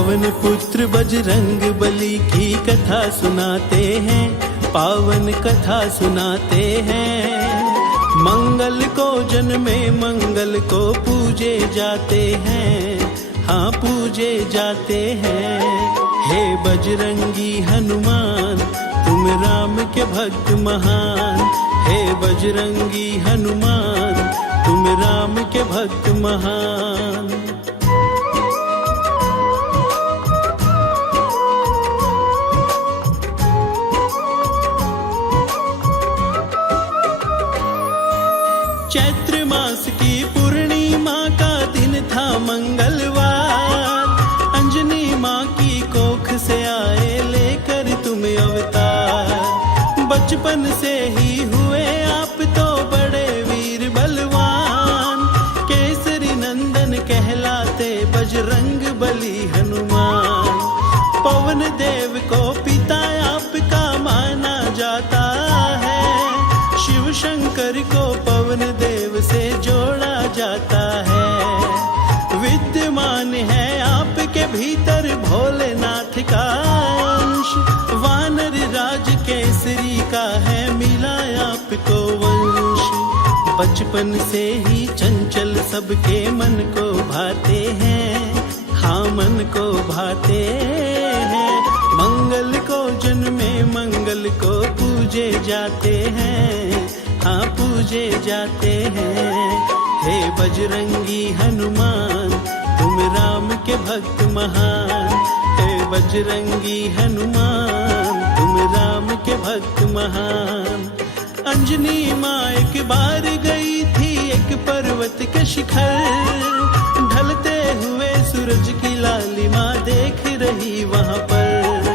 पवन पुत्र बजरंग बली की कथा सुनाते हैं, पावन कथा सुनाते हैं। मंगल को जन्मे मंगल को पूजे जाते हैं, हाँ पूजे जाते हैं। हे बजरंगी हनुमान तुम राम के भक्त महान, हे बजरंगी हनुमान तुम राम के भक्त महान। चैत्र मास की पूर्णिमा का दिन था मंगलवार, अंजनी माँ की कोख से आए लेकर तुम अवतार। बचपन से ही हुए आप तो बड़े वीर बलवान, केसरी नंदन कहलाते बजरंग बली हनुमान। पवन देव को पिता आपका माना जाता है, शिव शंकर को पवन देव से जोड़ा जाता है। विद्यमान है आपके भीतर भोलेनाथ का अंश, वानर राज केसरी का है मिला आपको वंश। बचपन से ही चंचल सबके मन को भाते हैं, हाँ मन को भाते हैं। मंगल को जन्मे मंगल को पूजे जाते हैं, हाँ पूजे जाते हैं। हे बजरंगी हनुमान तुम राम के भक्त महान, हे बजरंगी हनुमान तुम राम के भक्त महान। अंजनी माँ एक बार गई थी एक पर्वत के शिखर, ढलते हुए सूरज की लालिमा देख रही वहाँ पर।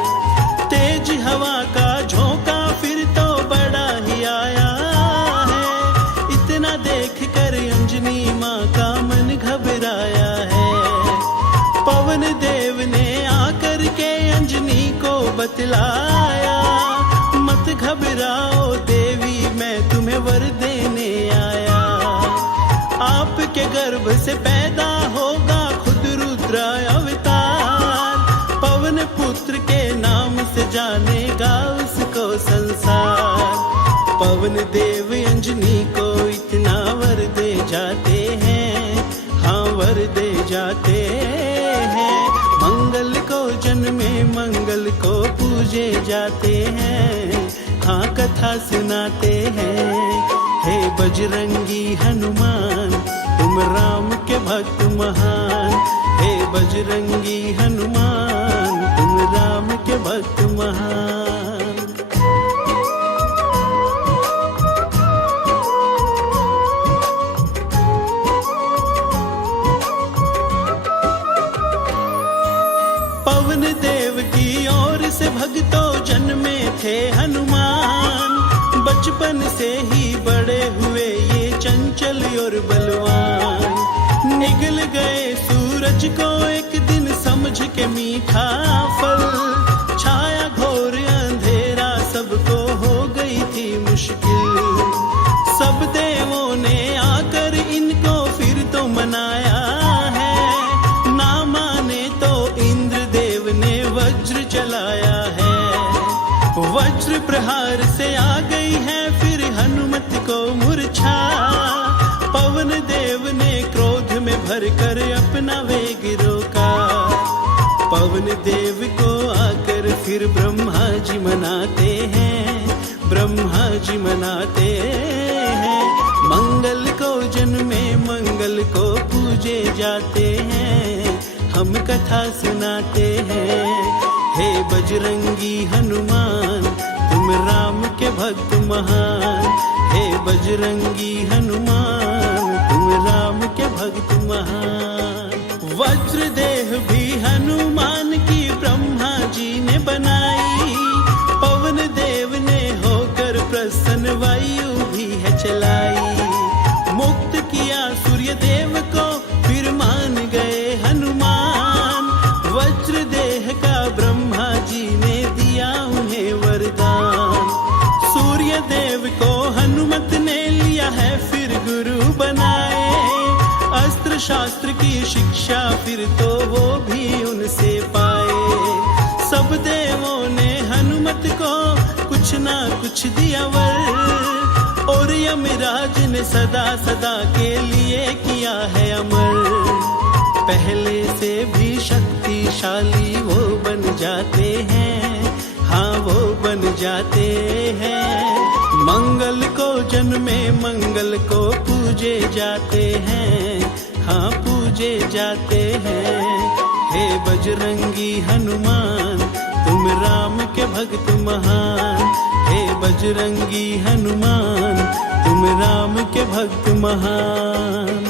तेज हवा का झोंका फिर तो बड़ा ही आया है, इतना देख कर अंजनी माँ का मन घबराया है। पवन देव ने आकर के अंजनी को बतलाया, मत घबराओ देवी मैं तुम्हें वर देने आया। आपके गर्भ से पैदा होगा खुद रुद्र अवतार, पवन पुत्र के नाम से जानेगा उसको संसार। पवन देव अंजनी को इतना वर दे जाते हैं, हाँ वर दे जाते हैं। मंगल को जन्मे मंगल को पूजे जाते हैं, हाँ कथा सुनाते हैं। हे बजरंगी हनुमान तुम राम के भक्त महान, हे बजरंगी हनुमान तुम राम के भक्त महान। पवन देव की ओर से भक्तों जन्मे थे हनुमान, बचपन से ही बड़े हुए ये चंचल और बलवान। निगल गए सूरज को एक दिन समझ के मीठा फल, छाया घोर अंधेरा सबको हो गई थी मुश्किल। सब देवों ने आकर इनको फिर तो मनाया है, ना माने तो इंद्र देव ने वज्र चलाया है। वज्र प्रहार से आ गई है फिर हनुमत को मूर्छा, पवन देव ने क्रोध में भरकर अपना वेग रोका। पवन देव को आकर फिर ब्रह्मा जी मनाते हैं, ब्रह्मा जी मनाते हैं। मंगल को जन्मे मंगल को पूजे जाते हैं, हम कथा सुनाते हैं। हे बजरंगी हनुमान तुम राम के भक्त महान, हे बजरंगी हनुमान तुम राम के भक्त महान। वज्र देह भी हनुमान की ब्रह्मा जी ने बनाई, पवन देव ने होकर प्रसन्न वायु भी है चलाई। मुक्त किया सूर्य देव को फिर मान गए हनुमान, वज्र देह का ब्रह्मा जी ने दिया उन्हें वरदान। सूर्य देव को हनुमत ने लिया है फिर गुरु बनाए, अस्त्र शास्त्र की शिक्षा फिर तो वो भी उनसे पाए। सब देवों ने हनुमत को कुछ ना कुछ दिया वर, और यमराज ने सदा सदा के लिए किया है अमर। पहले से भी शक्तिशाली वो बन जाते हैं, हाँ वो बन जाते हैं। मंगल को जन्मे मंगल को पूजे जाते हैं, हाँ पूजे जाते हैं। हे बजरंगी हनुमान तुम राम के भक्त महान, हे बजरंगी हनुमान तुम राम के भक्त महान।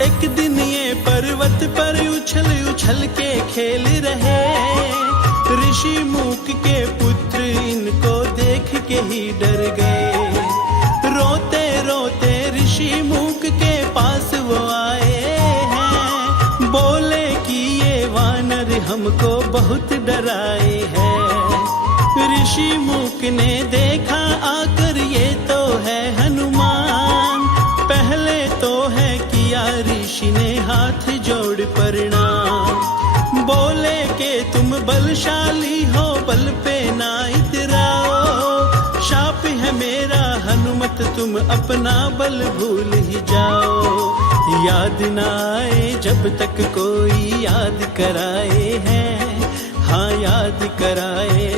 एक दिन ये पर्वत पर उछल उछल के खेल रहे, ऋषि मूक के पुत्र इनको देख के ही डर गए। रोते रोते ऋषि मूक के पास वो आए हैं, बोले कि ये वानर हमको बहुत डराए हैं। ऋषि मूक ने देखा आकर ये तो है हनुमान, पहले तो है किया ऋषि ने हाथ जोड़ प्रणाम। बोले के तुम बलशाली हो, बल पे ना इतराओ, शाप है मेरा हनुमत तुम अपना बल भूल ही जाओ। याद ना आए जब तक कोई याद कराए हैं, हाँ याद कराए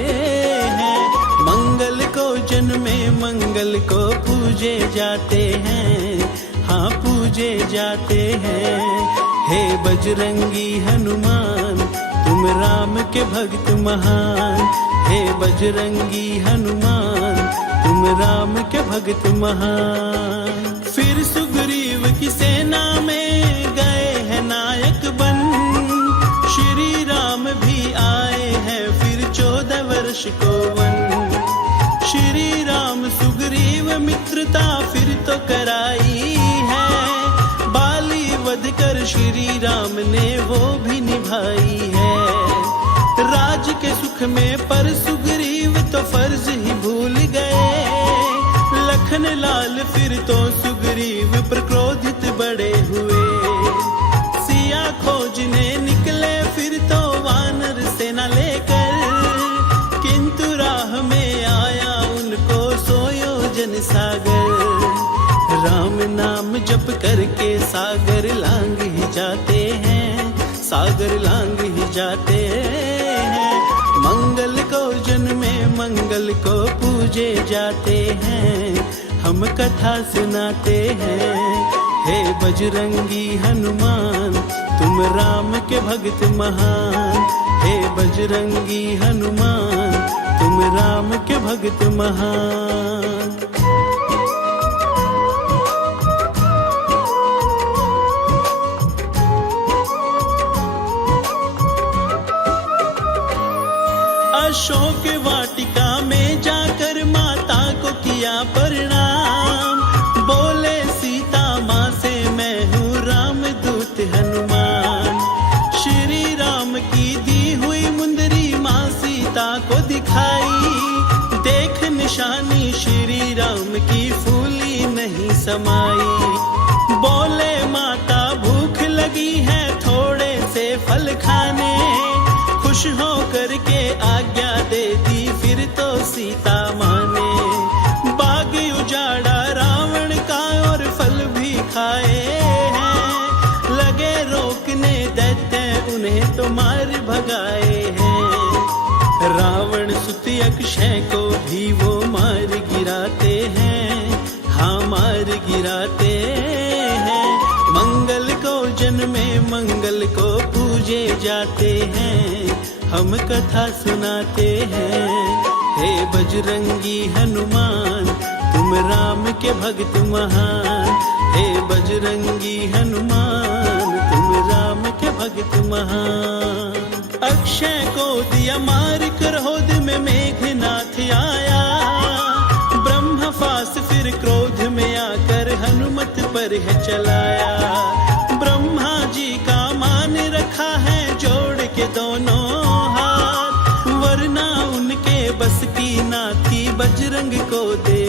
हैं। मंगल को जन्मे मंगल को पूजे जाते हैं, हाँ पूजे जाते हैं। हे बजरंगी हनुमान तुम राम के भक्त महान, हे बजरंगी हनुमान तुम राम के भक्त महान। फिर सुग्रीव की सेना में गए हैं नायक बन, श्री राम भी आए हैं फिर 14 वर्ष को वन। श्री राम सुग्रीव मित्रता फिर तो कराई है, बाली वध कर श्री राम ने वो भी निभाई है। राज के सुख में पर सुग्रीव तो फर्ज ही भूल गए, लखन लाल फिर तो सुग्रीव पर क्रोधित बड़े हुए। सिया खोजने निकले फिर तो वानर सेना लेकर, किंतु राह में आया उनको सोयोजन सागर। राम नाम जप करके सागर लांग ही जाते हैं, सागर लांग ही जाते हैं। मंगल को जन्मे मंगल को पूजे जाते हैं, हम कथा सुनाते हैं। हे बजरंगी हनुमान तुम राम के भक्त महान, हे बजरंगी हनुमान तुम राम के भक्त महान। अशोक वाटिका में जाकर माता को किया प्रणाम, बोले सीता माँ से मैं हूँ रामदूत हनुमान। श्री राम की दी हुई मुंदरी माँ सीता को दिखाई, देख निशानी श्री राम की फूली नहीं समाई। बोले माता भूख लगी है थोड़े से फल खाने, खुश हो करके आज्ञा दे दी फिर तो सीता माने। बाग उजाड़ा रावण का और फल भी खाए हैं, लगे रोकने दैत्य उन्हें तो मार भगाए हैं। रावण सुत अक्षय को भी वो मार गिराते हैं, हाँ मार गिराते हैं। मंगल को जन्मे मंगल को पूजे जाते हैं, हम कथा सुनाते हैं। हे बजरंगी हनुमान तुम राम के भक्त महान, हे बजरंगी हनुमान तुम राम के भक्त महान। अक्षय को दिया मार क्रोध में मेघनाथ आया, ब्रह्मफास फिर क्रोध में आकर हनुमत पर है चलाया। ब्रह्मा जी का मान रखा है जोड़ के दोनों हाथ, वरना उनके बस की ना थी बजरंग को दे।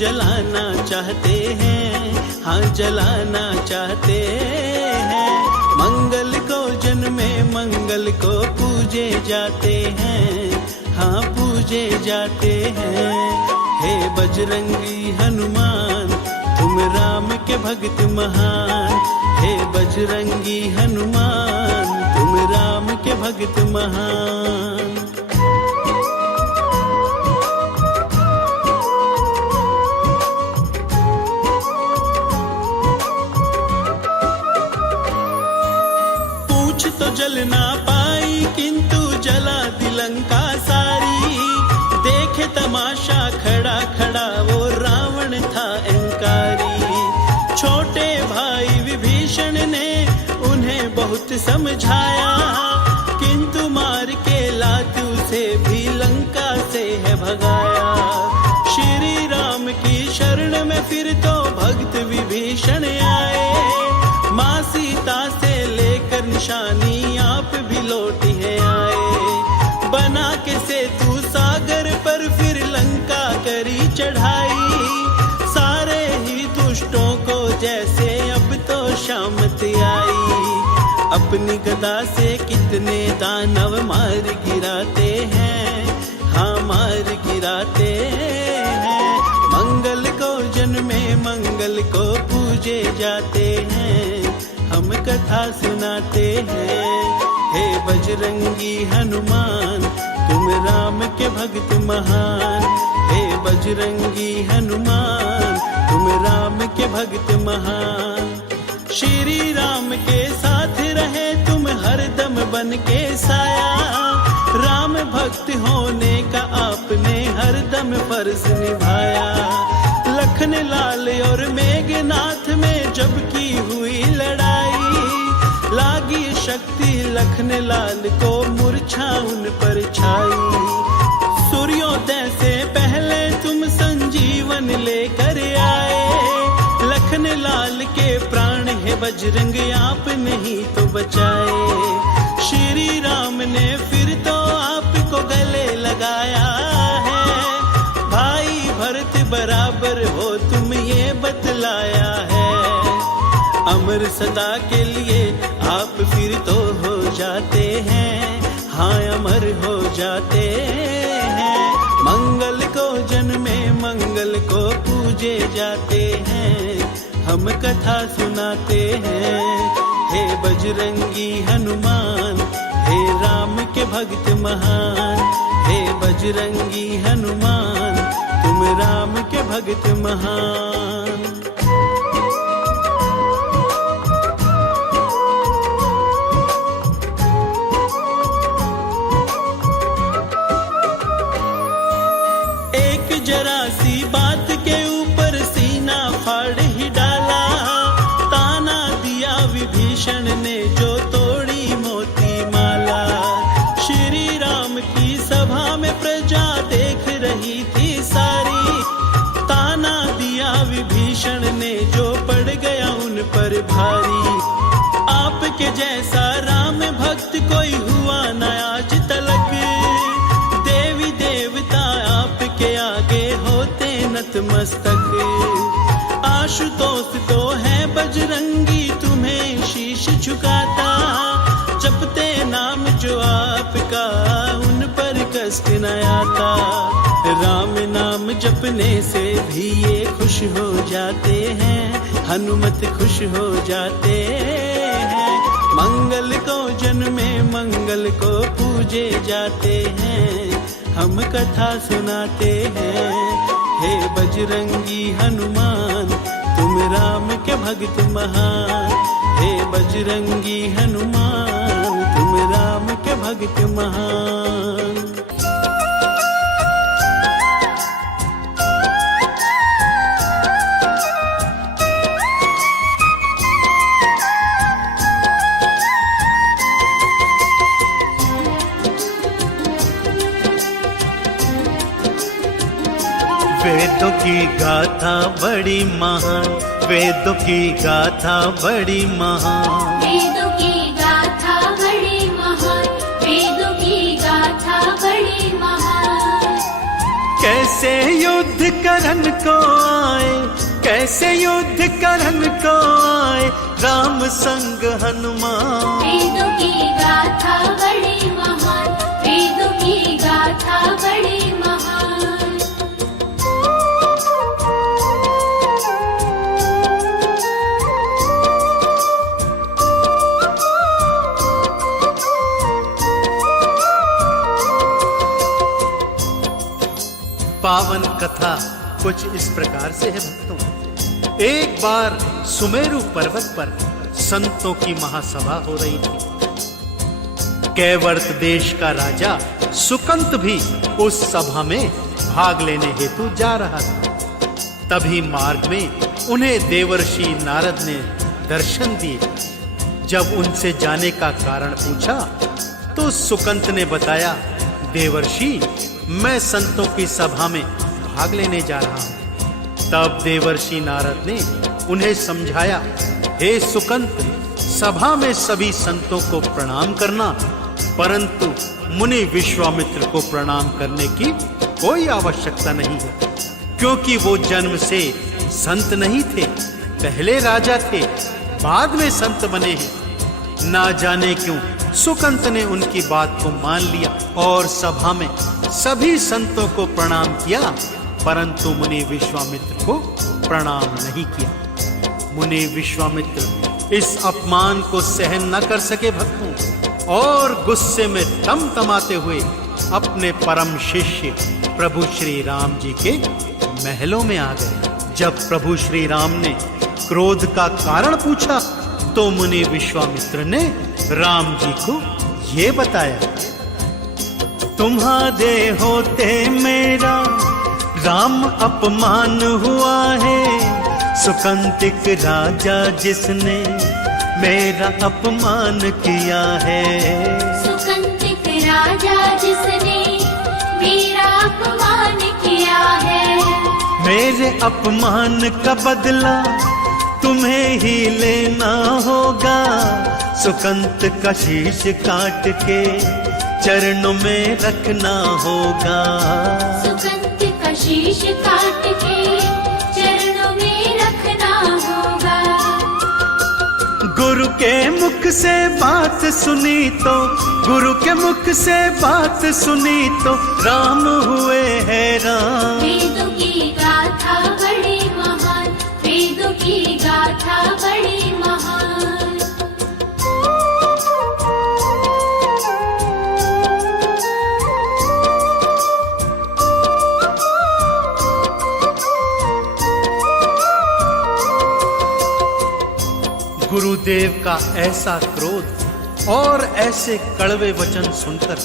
जलाना चाहते हैं, हाँ जलाना चाहते हैं। मंगल को जन्मे मंगल को पूजे जाते हैं, हाँ पूजे जाते हैं। हे बजरंगी हनुमान तुम राम के भक्त महान, हे बजरंगी हनुमान तुम राम के भक्त महान। पूछ तो जल ना पाई किंतु जला दी लंका सारी। देखे तमाशा खड़ा खड़ा वो रावण था अहंकारी। छोटे भाई विभीषण ने उन्हें बहुत समझाया, किंतु मार के लात उसे भी लंका से है भगाया। श्री राम की शरण में फिर तो भक्त विभीषण आए। माँ सीता से लेकर निशानी आप भी लौट है आए। बना के सेतु सागर पर फिर लंका करी चढ़ाई। सारे ही दुष्टों को जैसे अब तो शामत आई। अपनी गदा से कितने दानव मार गिराते हैं, हाँ मार गिराते हैं। मंगल को जन्मे मंगल को पूजे जाते हैं, हम कथा सुनाते हैं। हे बजरंगी हनुमान तुम राम के भक्त महान, हे बजरंगी हनुमान तुम राम के भक्त महान। श्री राम के साथ रहे तुम हरदम बन के साया। राम भक्त होने का आपने हरदम फर्ज निभाया। लखन लाल और मेघनाथ में जब की हुई लड़ाई। लागी शक्ति लखन लाल को मूर्छा उन पर छाई। सूर्योदय से पहले तुम संजीवन लेकर आए। लखन लाल के प्राण है बजरंग आप नहीं तो बचाए। श्री राम ने फिर तो आपको गले लगाया है। भाई भरत बराबर हो तुम ये बतलाया है। अमर सदा के लिए आप फिर तो हो जाते हैं, हाँ अमर हो जाते हैं। मंगल को जन्मे मंगल को पूजे जाते हैं, हम कथा सुनाते हैं। हे बजरंगी हनुमान हे राम के भक्त महान, हे बजरंगी हनुमान तुम राम के भक्त महान। जरा सी बात के ऊपर सीना फाड़ ही डाला। ताना दिया विभीषण ने जो तोड़ी मोती माला। श्री राम की सभा में प्रजा देख रही थी सारी। ताना दिया विभीषण ने जो पड़ गया उन पर भारी। आपके जैसा राम भक्त कोई हुआ न आज तलक। देवी देवता आपके आगे होते नतमस्तक। आशुतोष तो है बजरंगी तुम्हें शीश झुकाता। जपते नाम जो आपका उन पर कष्ट न आता। राम नाम जपने से भी ये खुश हो जाते हैं, हनुमत खुश हो जाते हैं। मंगल को जन्मे मंगल को पूजे जाते हैं, हम कथा सुनाते हैं। हे बजरंगी हनुमान तुम राम के भक्त महान, हे बजरंगी हनुमान तुम राम के भक्त महान। वेदों की गाथा बड़ी महान, वेदों की गाथा बड़ी महान। वेदों की गाथा बड़ी महान, वेदों की गाथा बड़ी महान। कैसे युद्ध करन को आए, कैसे युद्ध करन को आए राम संग हनुमान। वेदों की गाथा बड़ी महान, वेदों की गाथा बड़ी महान। पावन कथा कुछ इस प्रकार से है भक्तों। एक बार सुमेरु पर्वत पर संतों की महासभा हो रही थी। कैवर्त देश का राजा सुकंत भी उस सभा में भाग लेने हेतु जा रहा था। तभी मार्ग में उन्हें देवर्षि नारद ने दर्शन दिए। जब उनसे जाने का कारण पूछा तो सुकंत ने बताया, देवर्षि मैं संतों की सभा में भाग लेने जा रहा हूं। तब देवर्षि नारद ने उन्हें समझाया, हे सुकंत, सभा में सभी संतों को प्रणाम करना, परंतु मुनि विश्वामित्र को प्रणाम करने की कोई आवश्यकता नहीं है, क्योंकि वो जन्म से संत नहीं थे, पहले राजा थे, बाद में संत बने हैं। ना जाने क्यों सुकंत ने उनकी बात को मान लिया और सभा में सभी संतों को प्रणाम किया, परंतु मुनि विश्वामित्र को प्रणाम नहीं किया। मुनि विश्वामित्र इस अपमान को सहन न कर सके भक्तों, और गुस्से में तमतमाते हुए अपने परम शिष्य प्रभु श्री राम जी के महलों में आ गए। जब प्रभु श्री राम ने क्रोध का कारण पूछा तो मुनि विश्वामित्र ने राम जी को ये बताया, तुम्हारे होते मेरा राम अपमान हुआ है। सुकंतिक राजा जिसने मेरा अपमान किया है। सुकंतिक राजा जिसने मेरा अपमान किया है। मेरे अपमान का बदला तुम्हें ही लेना होगा। सुकंत का शीश काट के चरणों में रखना होगा। सुकंत का शीश काट के चरणों में रखना होगा। गुरु के मुख से बात सुनी तो, गुरु के मुख से बात सुनी तो राम हुए हैरान। वेदों की गाथा बड़ी महान, वेदों की गाथा बड़ी महान। गुरुदेव का ऐसा क्रोध और ऐसे कड़वे वचन सुनकर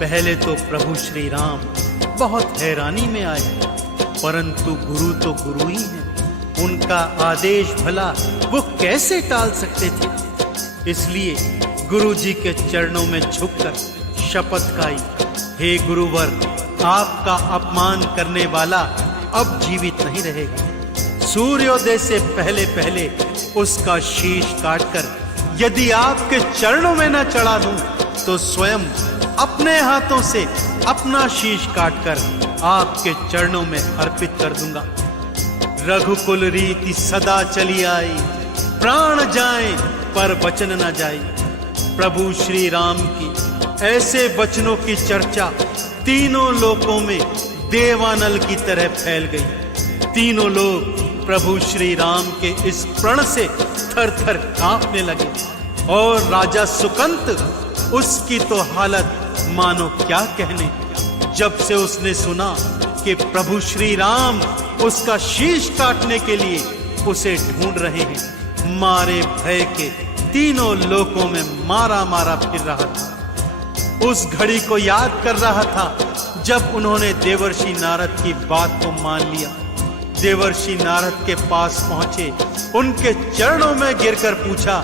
पहले तो प्रभु श्री राम बहुत हैरानी में आए, परंतु गुरु तो गुरु ही हैं, उनका आदेश भला वो कैसे टाल सकते थे। इसलिए गुरु जी के चरणों में झुककर शपथ खाई, हे गुरुवर, आपका अपमान करने वाला अब जीवित नहीं रहेगा। सूर्योदय से पहले पहले उसका शीश काटकर यदि आपके चरणों में न चढ़ा दूं तो स्वयं अपने हाथों से अपना शीश काटकर आपके चरणों में अर्पित कर दूंगा। रघुकुल रीति सदा चली आई, प्राण जाए पर वचन न जाए। प्रभु श्री राम की ऐसे वचनों की चर्चा तीनों लोकों में देवानल की तरह फैल गई। तीनों लोग प्रभु श्री राम के इस प्रण से थर थर कांपने लगे, और राजा सुकंत उसकी तो हालत मानो क्या कहने। जब से उसने सुना कि प्रभु श्री राम उसका शीश काटने के लिए उसे ढूंढ रहे हैं, मारे भय के तीनों लोकों में मारा मारा फिर रहा था। उस घड़ी को याद कर रहा था जब उन्होंने देवर्षि नारद की बात को मान लिया। देवर्षि नारद के पास पहुंचे, उनके चरणों में गिरकर पूछा,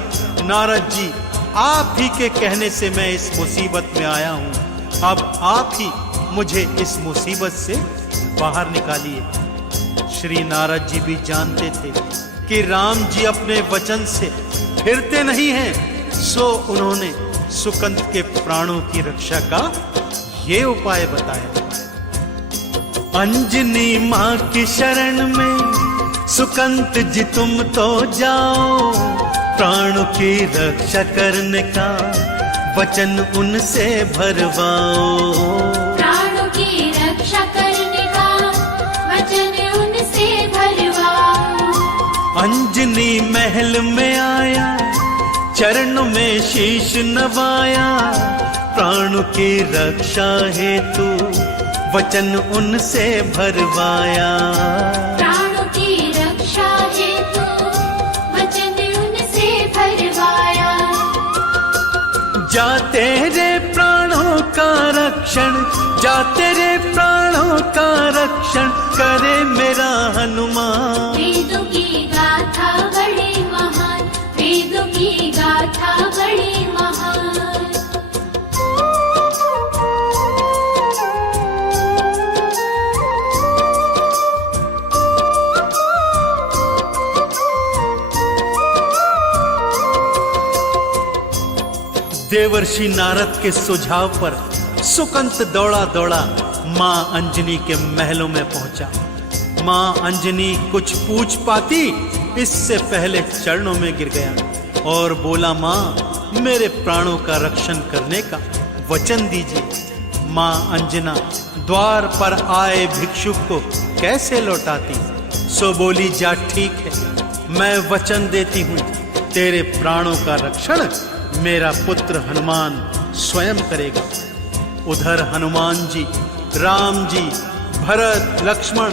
नारद जी, आप ही के कहने से मैं इस मुसीबत में आया हूं, अब आप ही मुझे इस मुसीबत से बाहर निकालिए। श्री नारद जी भी जानते थे कि राम जी अपने वचन से फिरते नहीं हैं, सो उन्होंने सुकंत के प्राणों की रक्षा का ये उपाय बताया। अंजनी माँ की शरण में सुकंत जी तुम तो जाओ, प्राणों की रक्षा करने का वचन उनसे भरवाओ। प्राणों की रक्षा करने का वचन उनसे भरवाओ। अंजनी महल में आया, चरणों में शीश नवाया, प्राणों की रक्षा हेतु वचन उनसे भरवाया। प्राणों की रक्षा हेतु वचन उनसे भरवाया। जा तेरे प्राणों का रक्षण, जा तेरे प्राणों का रक्षण करे मेरा हनुमान। वेदों की गाथा बड़ी महान, वेदों की गाथा बड़ी महान। देवर्षि नारद के सुझाव पर सुकंत दौड़ा दौड़ा मां अंजनी के महलों में पहुंचा। मां अंजनी कुछ पूछ पाती इससे पहले चरणों में गिर गया और बोला, मां मेरे प्राणों का रक्षण करने का वचन दीजिए। मां अंजना द्वार पर आए भिक्षुक को कैसे लौटाती, सो बोली, जा ठीक है, मैं वचन देती हूं, तेरे प्राणों का रक्षण मेरा पुत्र हनुमान स्वयं करेगा। उधर हनुमान जी, राम जी, भरत, लक्ष्मण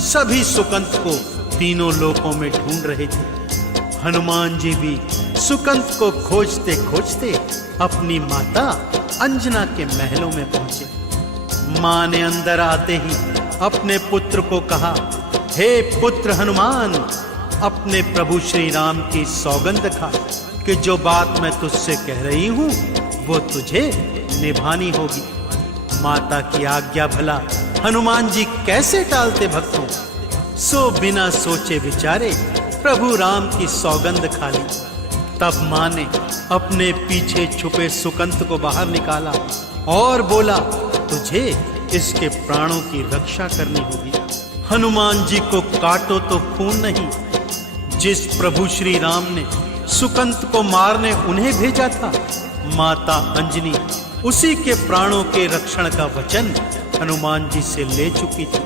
सभी सुकंत को तीनों लोकों में ढूंढ रहे थे। हनुमान जी भी सुकंत को खोजते खोजते अपनी माता अंजना के महलों में पहुंचे। मां ने अंदर आते ही अपने पुत्र को कहा, हे पुत्र हनुमान, अपने प्रभु श्री राम की सौगंध खा कि जो बात मैं तुझसे कह रही हूं वो तुझे निभानी होगी। माता की आज्ञा भला हनुमान जी कैसे टालते भक्तों, सो बिना सोचे विचारे प्रभु राम की सौगंध खा ली। तब मां ने अपने पीछे छुपे सुकंत को बाहर निकाला और बोला, तुझे इसके प्राणों की रक्षा करनी होगी। हनुमान जी को काटो तो खून नहीं, जिस प्रभु श्री राम ने सुकंत को मारने उन्हें भेजा था, माता अंजनी उसी के प्राणों के रक्षण का वचन हनुमान जी से ले चुकी थी।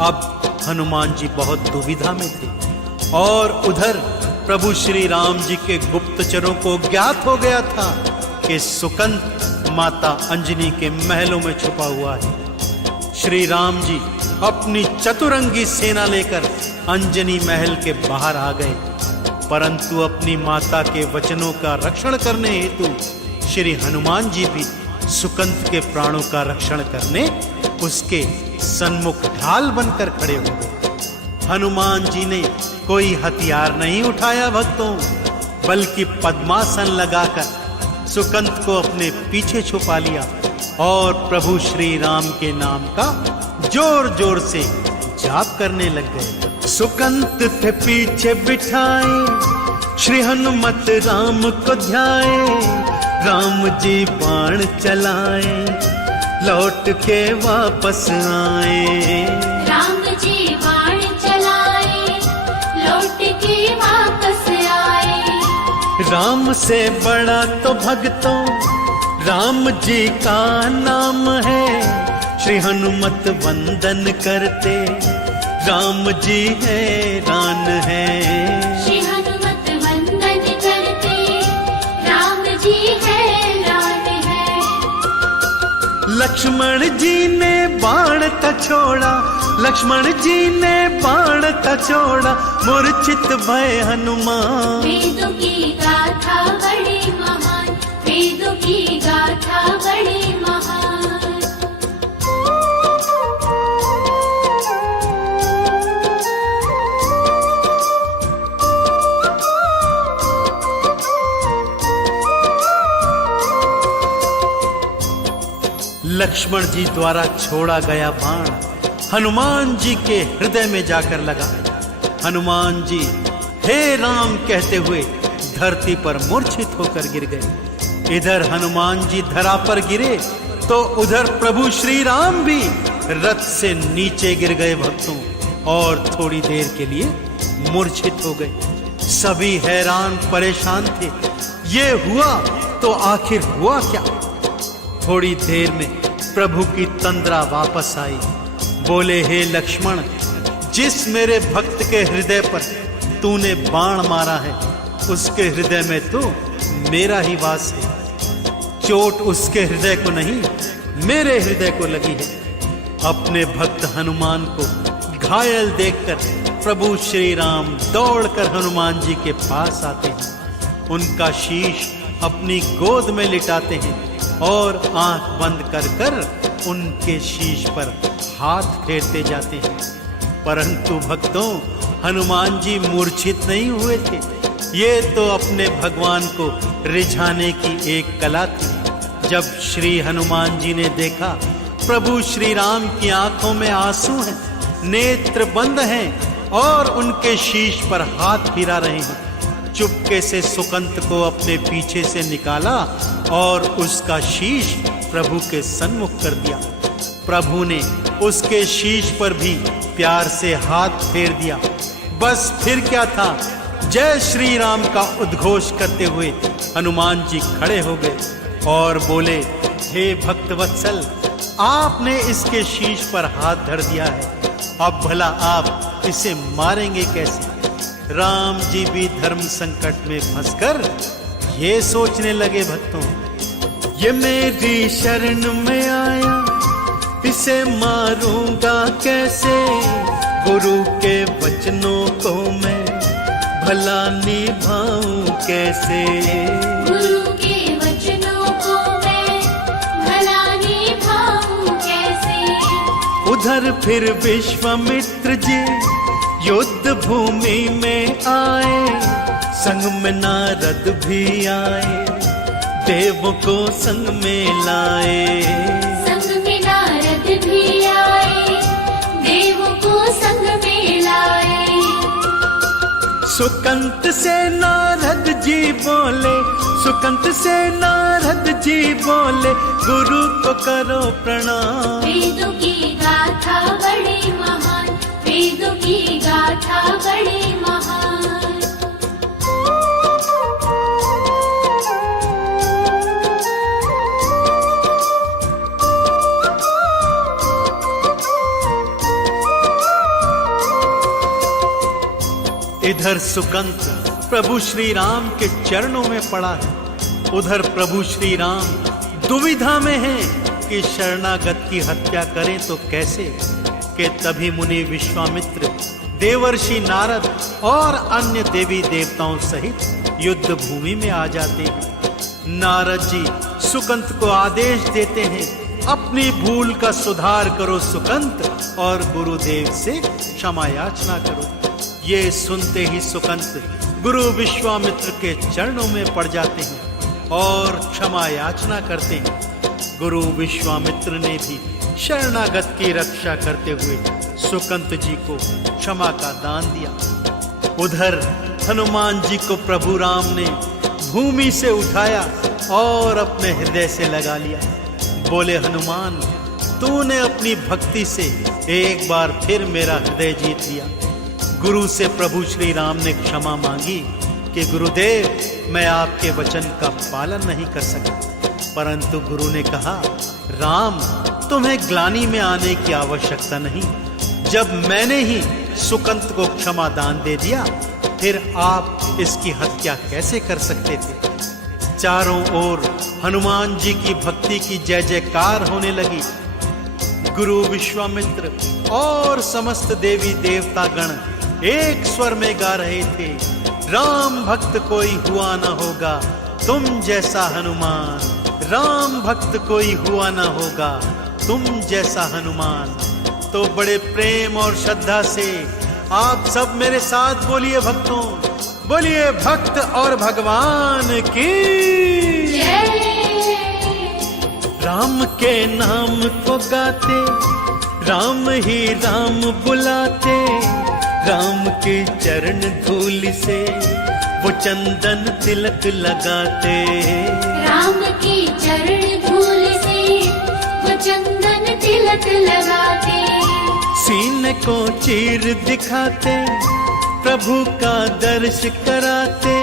अब हनुमान जी बहुत दुविधा में थे और उधर प्रभु श्री राम जी के गुप्तचरों को ज्ञात हो गया था कि सुकंत माता अंजनी के महलों में छुपा हुआ है। श्री राम जी अपनी चतुरंगी सेना लेकर अंजनी महल के बाहर आ गए, परंतु अपनी माता के वचनों का रक्षण करने हेतु श्री हनुमान जी भी सुकंत के प्राणों का रक्षण करने उसके सन्मुख ढाल बनकर खड़े हो गए। हनुमान जी ने कोई हथियार नहीं उठाया भक्तों, बल्कि पद्मासन लगाकर सुकंत को अपने पीछे छुपा लिया और प्रभु श्री राम के नाम का जोर जोर से जाप करने लग गए। सुकंत थे पीछे बिठाए, श्री हनुमत राम को ध्याए, राम जी बाण चलाए, लौट के वापस आए। राम जी बाण चलाए, लौट के वापस आए। राम से बड़ा तो भक्तों राम जी का नाम है, श्री हनुमत वंदन करते राम जी हैरान है। श्री हनुमत वंदन करते राम जी हैरान है। लक्ष्मण जी ने बाण का छोड़ा, लक्ष्मण जी ने बाण का छोड़ा, मूर्छित भय हनुमान। वेदों की गाथा बड़ी महान, वेदों की गाथा बड़ी महान। लक्ष्मण जी द्वारा छोड़ा गया बाण हनुमान जी के हृदय में जाकर लगा। हनुमान जी हे राम कहते हुए धरती पर मूर्छित होकर गिर गए। इधर हनुमान जी धरा पर गिरे तो उधर प्रभु श्री राम भी रथ से नीचे गिर गए भक्तों और थोड़ी देर के लिए मूर्छित हो गए। सभी हैरान परेशान थे, ये हुआ तो आखिर हुआ क्या? थोड़ी देर में प्रभु की तंद्रा वापस आई। बोले, हे लक्ष्मण, जिस मेरे भक्त के हृदय पर तूने बाण मारा है उसके हृदय में तो मेरा ही वास है। चोट उसके हृदय को नहीं, मेरे हृदय को लगी है। अपने भक्त हनुमान को घायल देखकर प्रभु श्री राम दौड़कर हनुमान जी के पास आते हैं, उनका शीश अपनी गोद में लिटाते हैं और आंख बंद कर कर उनके शीश पर हाथ फेरते जाते हैं। परंतु भक्तों, हनुमान जी मूर्छित नहीं हुए थे। ये तो अपने भगवान को रिझाने की एक कला थी। जब श्री हनुमान जी ने देखा प्रभु श्री राम की आंखों में आंसू हैं, नेत्र बंद हैं और उनके शीश पर हाथ फिरा रहे हैं, चुपके से सुकंत को अपने पीछे से निकाला और उसका शीश प्रभु के सन्मुख कर दिया। प्रभु ने उसके शीश पर भी प्यार से हाथ फेर दिया। बस फिर क्या था, जय श्री राम का उद्घोष करते हुए हनुमान जी खड़े हो गए और बोले, हे भक्त वत्सल, आपने इसके शीश पर हाथ धर दिया है, अब भला आप इसे मारेंगे कैसे? राम जी भी धर्म संकट में फंसकर ये सोचने लगे, भक्तों, ये मेरी शरण में आया, इसे मारूंगा कैसे? गुरु के वचनों को मैं भला निभाऊं कैसे? गुरु के वचनों को मैं भला निभाऊं कैसे? उधर फिर विश्वामित्र जी युद्ध भूमि में आए, संग में नारद भी आए, देवों को संग में लाए। संग में नारद भी आए, देवों को संग में लाए। सुकंत से नारद जी बोले, सुकंत से नारद जी बोले, गुरु को करो प्रणाम। वेदों की गाथा बड़ी महान, वेदों की गाथा बड़ी महान। इधर सुकंत प्रभु श्री राम के चरणों में पड़ा है, उधर प्रभु श्री राम दुविधा में हैं कि शरणागत की हत्या करें तो कैसे? कि तभी मुनि विश्वामित्र, देवर्षि नारद और अन्य देवी देवताओं सहित युद्ध भूमि में आ जाते हैं। नारद जी सुकंत को आदेश देते हैं, अपनी भूल का सुधार करो सुकंत, और गुरुदेव से क्षमा याचना करो। ये सुनते ही सुकंत गुरु विश्वामित्र के चरणों में पड़ जाते हैं और क्षमा याचना करते हैं। गुरु विश्वामित्र ने भी शरणागत की रक्षा करते हुए सुकंत जी को क्षमा का दान दिया। उधर हनुमान जी को प्रभु राम ने भूमि से उठाया और अपने हृदय से लगा लिया। बोले, हनुमान, तूने अपनी भक्ति से एक बार फिर मेरा हृदय जीत लिया। गुरु से प्रभु श्री राम ने क्षमा मांगी कि गुरुदेव, मैं आपके वचन का पालन नहीं कर सका। परंतु गुरु ने कहा, राम, तुम्हें ग्लानि में आने की आवश्यकता नहीं। जब मैंने ही सुकंत को क्षमा दान दे दिया, फिर आप इसकी हत्या कैसे कर सकते थे? चारों ओर हनुमान जी की भक्ति की जय जयकार होने लगी। गुरु विश्वामित्र और समस्त देवी देवता गण एक स्वर में गा रहे थे, राम भक्त कोई हुआ न होगा तुम जैसा हनुमान, राम भक्त कोई हुआ न होगा तुम जैसा हनुमान। तो बड़े प्रेम और श्रद्धा से आप सब मेरे साथ बोलिए भक्तों, बोलिए भक्त और भगवान की जय। राम के नाम को गाते, राम ही राम बुलाते, राम के चरण धूल से वो चंदन तिलक लगाते। राम की चरण धूल से वो चंदन तिलक लगाते, सीने को चीर दिखाते, प्रभु का दर्श कराते,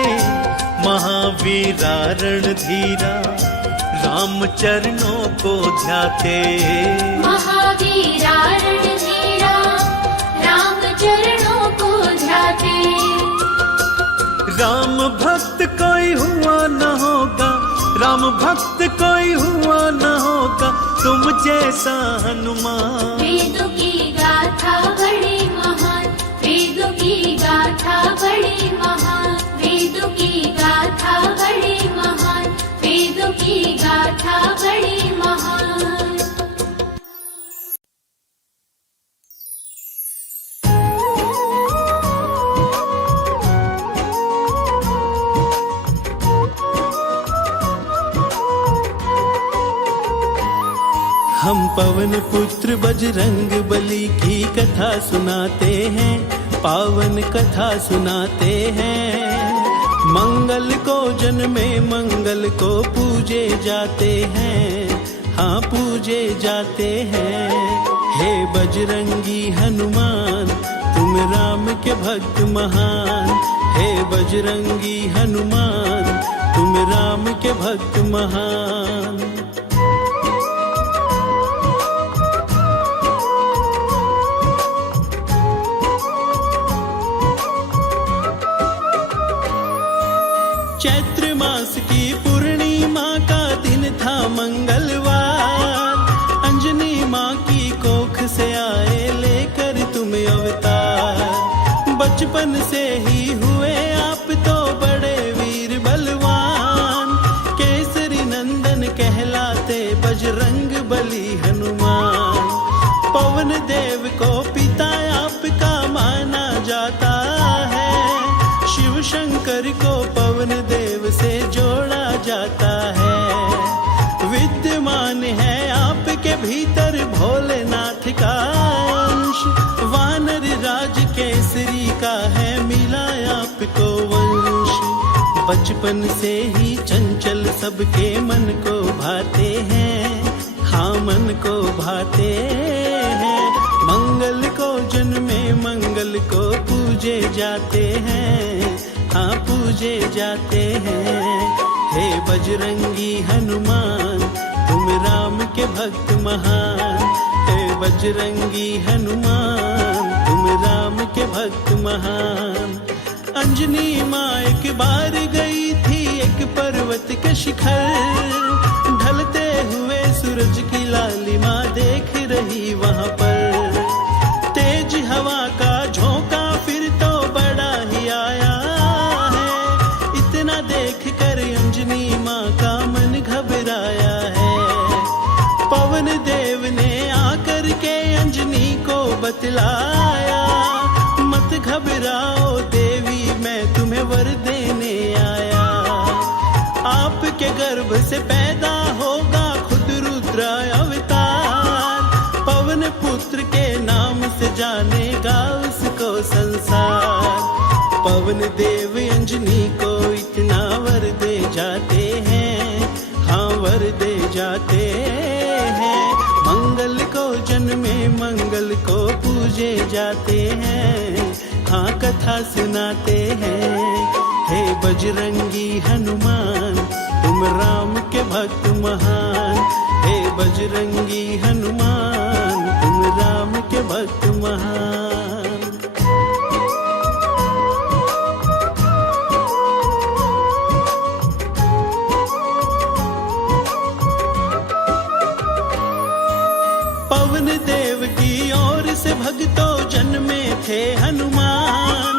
महावीरा रणधीरा राम चरणों को ध्याते। महावीरा रणधीरा राम चरणों को ध्याते। राम भक्त कोई हुआ न होगा, राम भक्त कोई हुआ न होगा, तुम जैसा हनुमान। वेदों की गाथा बड़ी महान, वेदों की गाथा बड़ी महान, वेदों की गाथा बड़ी महान, वेदों की गाथा बड़ी महान। हम पवन पुत्र बजरंग बली की कथा सुनाते हैं, पावन कथा सुनाते हैं। मंगल को जन्मे मंगल को पूजे जाते हैं, हाँ पूजे जाते हैं। हे बजरंगी हनुमान तुम राम के भक्त महान, हे बजरंगी हनुमान तुम राम के भक्त महान। चैत्र मास की पूर्णिमा का दिन था मंगलवार, अंजनी माँ की कोख से आए लेकर तुम अवतार। बचपन से ही हुए आप तो बड़े वीर बलवान, केसरी नंदन कहलाते बजरंग बली हनुमान। पवन देव को पिता आपका माना जाता है, शिव शंकर को पवन देव से जोड़ा जाता है। विद्यमान है आपके भीतर भोलेनाथ का अंश, वानर राज केसरी का है मिला आपको वंश। बचपन से ही चंचल सबके मन को भाते हैं, हाँ मन को भाते हैं। मंगल को जन्मे मंगल को पूजे जाते हैं, हाँ पूजे जाते हैं। हे बजरंगी हनुमान तुम राम के भक्त महान, हे बजरंगी हनुमान तुम राम के भक्त महान। अंजनी माँ एक बार गई थी एक पर्वत के शिखर, ढलते हुए सूरज की लालिमा देख रही वहाँ पर। तेज हवा का झोंका फिर तो बड़ा ही आया है, इतना देख कर अंजनी माँ का मन घबराया है। पवन देव ने आकर के अंजनी को बतलाया, मत घबराओ देवी मैं तुम्हें वर देने आया। आपके गर्भ से पैदा होगा खुद रुद्र अवतार, पवन पुत्र के नाम से जानेगा उसको संसार। पवन देव अंजनी को इतना वर दे जाते हैं, हाँ वर दे जाते हैं। मंगल को जन्मे मंगल को पूजे जाते हैं, हाँ कथा सुनाते हैं। हे बजरंगी हनुमान तुम राम के भक्त महान, हे बजरंगी हनुमान तुम राम के भक्त महान। पवन देव की ओर से भक्तों जन्मे थे हनुमान,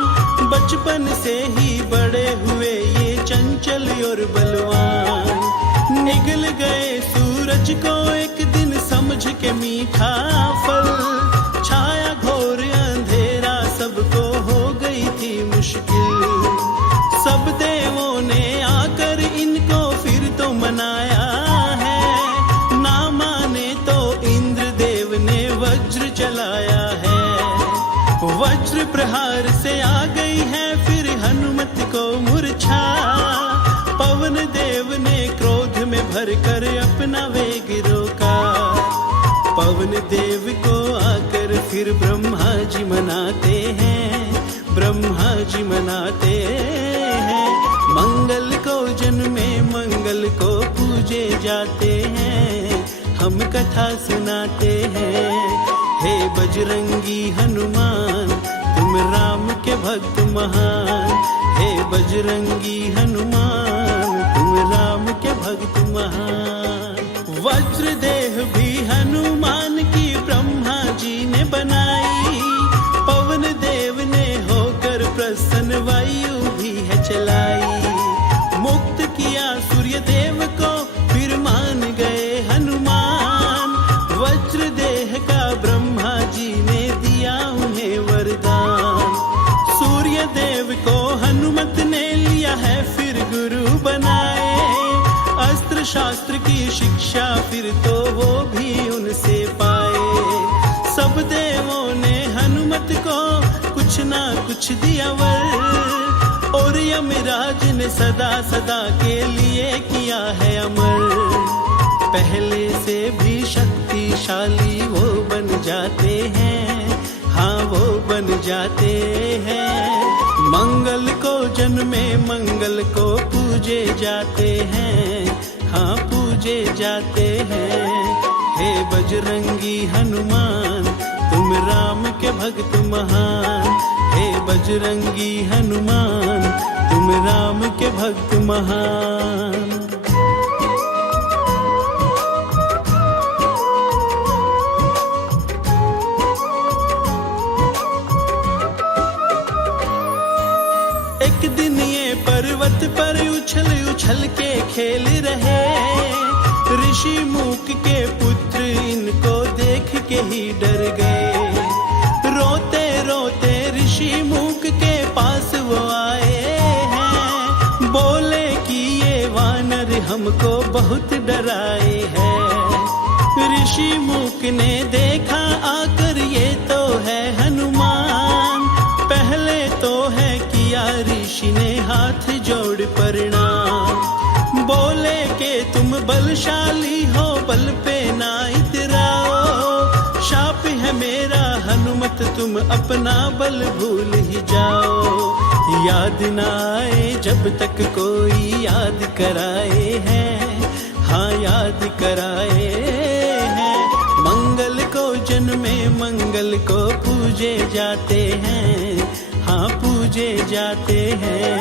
बचपन से ही बड़े हुए ये चंचल और बलवान। निगल गए सूरज को एक दिन समझ के मीठा फल, छाया घोर अंधेरा सबको हो गई थी मुश्किल। सब देवों ने आकर इनको फिर तो मनाया है, ना माने तो इंद्र देव ने वज्र चलाया है। वज्र प्रहार से आ गई है फिर हनुमत को मूर्छा, पवन देव ने क्रोध में भरकर अपना वेग रोका। पवन देव को आकर फिर ब्रह्मा जी मनाते हैं, ब्रह्मा जी मनाते हैं। मंगल को जन्मे मंगल को पूजे जाते हैं, हम कथा सुनाते हैं। हे बजरंगी हनुमान तुम राम के भक्त महान, हे बजरंगी हनुमान तुम राम के भक्त महान। वज्र देह भी हनुमान की ब्रह्मा जी ने बनाई, पवन देव ने होकर प्रसन्न वायु भी है चलाई। मुक्त किया सूर्य देव को फिर मान गए हनुमान, वज्र देह का ब्रह्मा जी ने दिया उन्हें वरदान। सूर्य देव को हनुमत ने लिया है फिर गुरु बनाए, अस्त्र शास्त्र की शिक्षा फिर तो वो भी उनसे पाए। सब देवों ने हनुमत को कुछ ना कुछ दिया वर, और यमराज ने सदा सदा के लिए किया है अमर। पहले से भी शक्तिशाली वो बन जाते हैं, हाँ वो बन जाते हैं। मंगल को जन्मे मंगल को पूजे जाते हैं, हाँ पूजे जाते हैं। हे बजरंगी हनुमान तुम राम के भक्त महान, हे बजरंगी हनुमान तुम राम के भक्त महान। एक दिन ये पर्वत पर उछल उछल के खेल रहे, ऋषि मूक के पुत्र इनको देख के ही डर गए। रोते रोते ऋषि मूक के पास वो आए हैं, बोले कि ये वानर हमको बहुत डराए हैं। ऋषि मूक ने देखा आकर ये तो है हनुमान, पहले तो है किया ऋषि ने हाथ जोड़ प्रणाम। बोले के तुम बलशाली हो बल पे ना इतराओ, शाप है मेरा हनुमत तुम अपना बल भूल ही जाओ। याद ना आए जब तक कोई याद कराए हैं, हाँ याद कराए हैं। मंगल को जन्मे मंगल को पूजे जाते हैं, हाँ पूजे जाते हैं।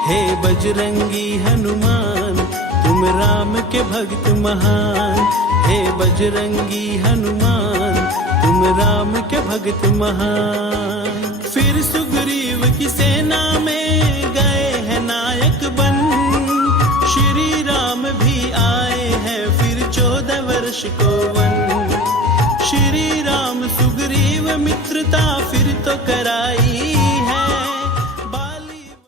हे बजरंगी हनुमान तुम राम के भक्त महान, हे बजरंगी हनुमान तुम राम के भक्त महान। फिर सुग्रीव की सेना में गए हैं नायक बन, श्री राम भी आए हैं फिर 14 वर्ष को वन। श्री राम सुग्रीव मित्रता फिर तो